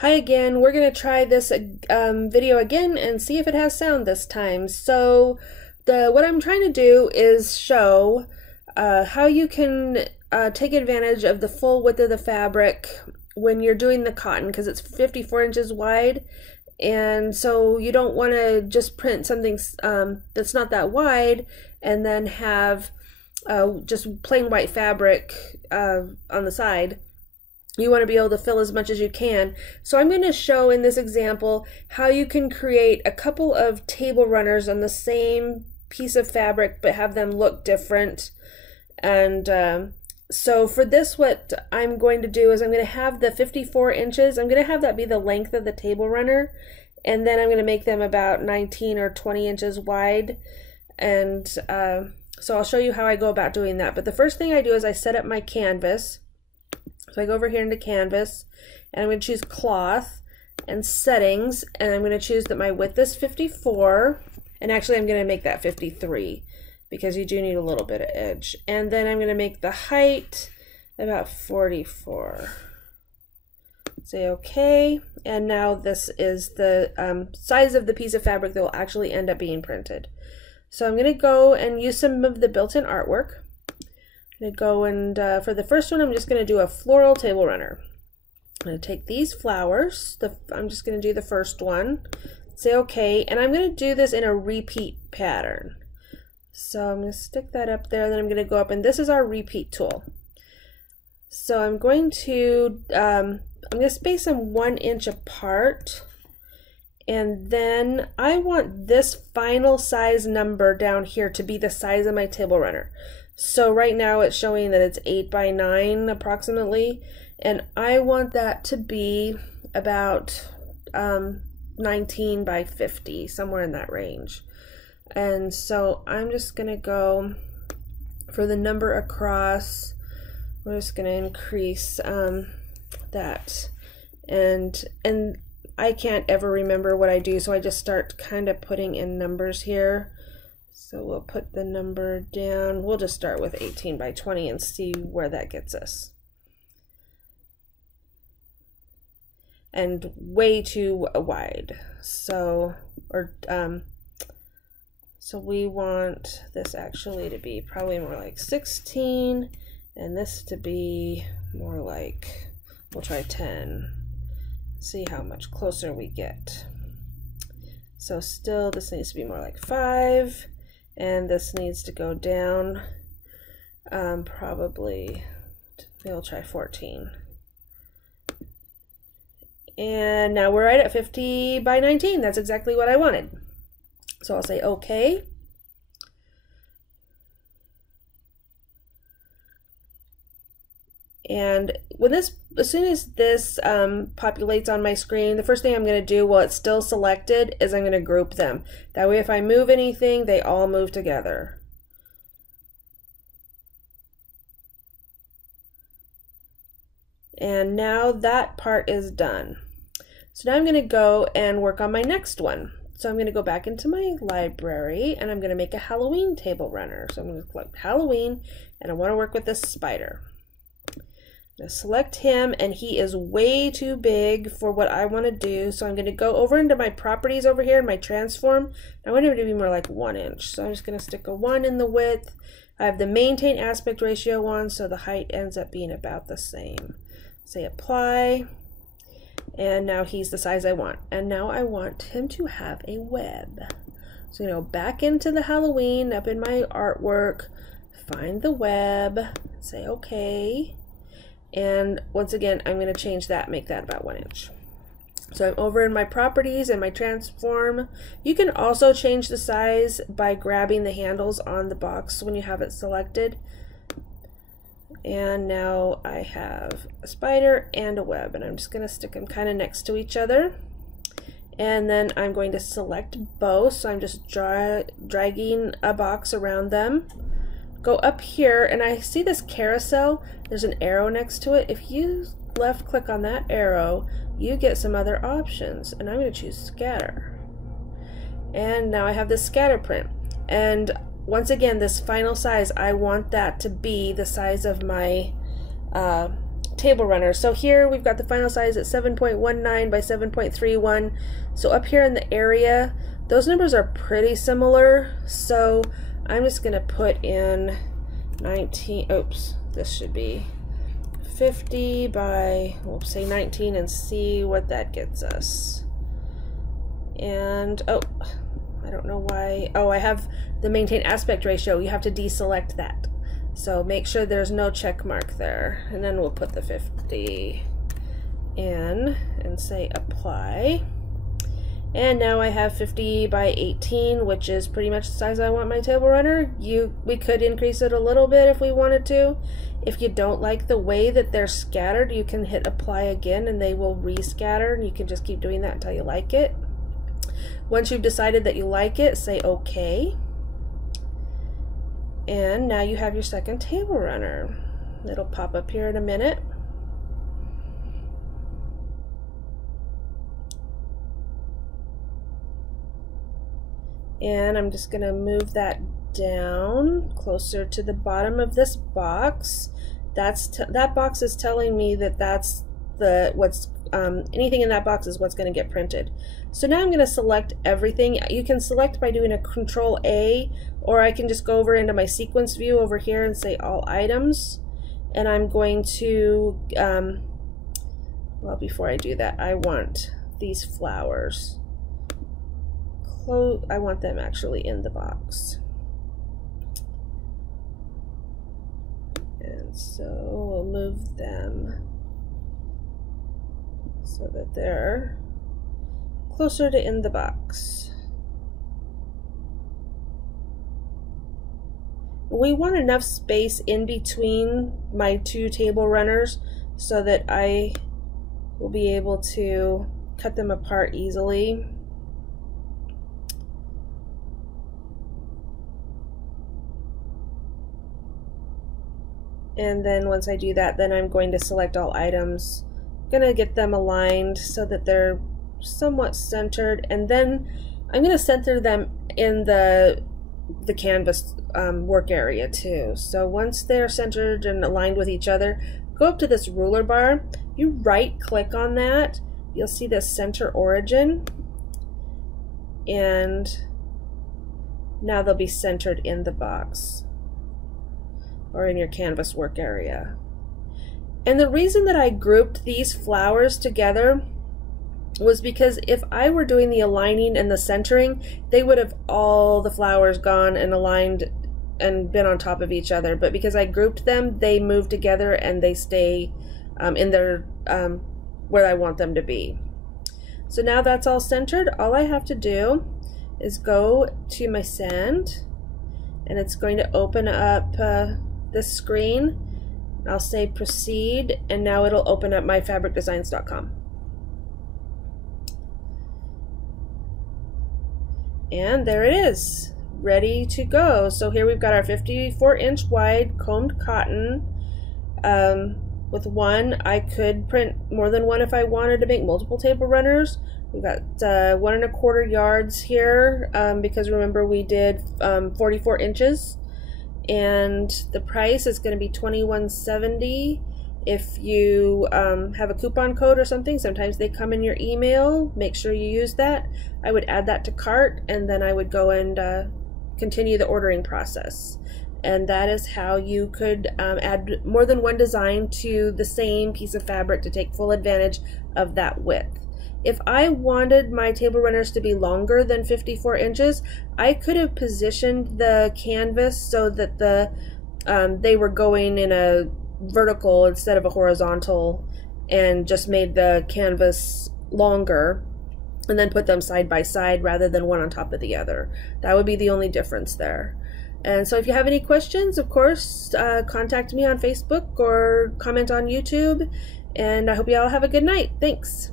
Hi again. We're going to try this video again and see if it has sound this time. So what I'm trying to do is show how you can take advantage of the full width of the fabric when you're doing the cotton, because it's 54 inches wide, and so you don't want to just print something that's not that wide and then have just plain white fabric on the side. You want to be able to fill as much as you can. So I'm going to show in this example how you can create a couple of table runners on the same piece of fabric but have them look different. And so for this, what I'm going to do is I'm going to have the 54 inches. I'm going to have that be the length of the table runner, and then I'm going to make them about 19 or 20 inches wide. And so I'll show you how I go about doing that. But the first thing I do is I set up my canvas. So I go over here into Canvas, and I'm going to choose Cloth and Settings, and I'm going to choose that my width is 54, and actually I'm going to make that 53 because you do need a little bit of edge. And then I'm going to make the height about 44. Say OK, and now this is the size of the piece of fabric that will actually end up being printed. So I'm going to go and use some of the built-in artwork. I'm going to go and for the first one, I'm just going to do a floral table runner. I'm going to take these flowers. I'm just going to do the first one. Say OK, and I'm going to do this in a repeat pattern. So I'm going to stick that up there, then I'm going to go up, and this is our repeat tool. So I'm going to space them 1 inch apart, and then I want this final size number down here to be the size of my table runner. So right now it's showing that it's 8 by 9 approximately, and I want that to be about 19 by 50, somewhere in that range. And so I'm just going to go for the number across. We're just going to increase that, and I can't ever remember what I do, so I just start kind of putting in numbers here. So we'll put the number down. We'll just start with 18 by 20 and see where that gets us. And way too wide. So we want this actually to be probably more like 16, and this to be more like, we'll try 10. See how much closer we get. So still, this needs to be more like 5. And this needs to go down probably, we'll try 14. And now we're right at 50 by 19. That's exactly what I wanted. So I'll say OK. And when as soon as this populates on my screen, the first thing I'm going to do while it's still selected is I'm going to group them. That way if I move anything, they all move together. And now that part is done. So now I'm going to go and work on my next one. So I'm going to go back into my library, and I'm going to make a Halloween table runner. So I'm going to select Halloween, and I want to work with this spider. Select him, and he is way too big for what I want to do, so I'm going to go over into my properties over here in my transform. I want him to be more like 1 inch, so I'm just going to stick a 1 in the width. I have the maintain aspect ratio on, so the height ends up being about the same. Say apply, and now he's the size I want. And now I want him to have a web. So go back into the Halloween, up in my artwork, find the web, say OK. And once again, I'm going to change that, make that about 1 inch. So I'm over in my properties and my transform. You can also change the size by grabbing the handles on the box when you have it selected. And now I have a spider and a web, and I'm just going to stick them kind of next to each other. And then I'm going to select both, so I'm just dragging a box around them. Go up here, and I see this carousel. There's an arrow next to it. If you left click on that arrow, you get some other options, and I'm going to choose scatter. And now I have this scatter print, and once again, this final size, I want that to be the size of my table runner. So here we've got the final size at 7.19 by 7.31. So up here in the area, those numbers are pretty similar. So I'm just going to put in 19, oops, this should be 50 by, we'll say 19 and see what that gets us. And, oh, I don't know why, oh, I have the maintain aspect ratio. You have to deselect that. So make sure there's no check mark there. And then we'll put the 50 in and say apply. And now I have 50 by 18, which is pretty much the size I want my table runner. We could increase it a little bit if we wanted to. If you don't like the way that they're scattered, you can hit apply again and they will rescatter, and you can just keep doing that until you like it. Once you've decided that you like it, say OK. And now you have your second table runner. It'll pop up here in a minute. And I'm just going to move that down closer to the bottom of this box. That box is telling me that that's anything in that box is what's going to get printed. So now I'm going to select everything. You can select by doing a Control A, or I can just go over into my sequence view over here and say all items. And I'm going to, well, before I do that, I want these flowers. I want them actually in the box. And so we'll move them so that they're closer to in the box. We want enough space in between my two table runners so that I will be able to cut them apart easily. And then once I do that, then I'm going to select all items. I'm going to get them aligned so that they're somewhat centered, and then I'm going to center them in the canvas work area too. So once they're centered and aligned with each other, go up to this ruler bar. You right click on that, you'll see this center origin, and now they'll be centered in the box or in your canvas work area. And the reason that I grouped these flowers together was because if I were doing the aligning and the centering, they would have all the flowers gone and aligned and been on top of each other. But because I grouped them, they move together and they stay in their where I want them to be. So now that's all centered. All I have to do is go to my sand, and it's going to open up this screen. I'll say proceed, and now it'll open up my fabricdesigns.com. And there it is, ready to go. So here we've got our 54-inch wide combed cotton. With one, I could print more than one if I wanted to make multiple table runners. We've got 1 1/4 yards here because remember we did 44 inches. And the price is going to be $21.70. If you have a coupon code or something, sometimes they come in your email. Make sure you use that. I would add that to cart, and then I would go and continue the ordering process. And that is how you could add more than one design to the same piece of fabric to take full advantage of that width. If I wanted my table runners to be longer than 54 inches, I could have positioned the canvas so that they were going in a vertical instead of a horizontal, and just made the canvas longer and then put them side by side rather than one on top of the other. That would be the only difference there. And so if you have any questions, of course, contact me on Facebook or comment on YouTube. And I hope you all have a good night. Thanks.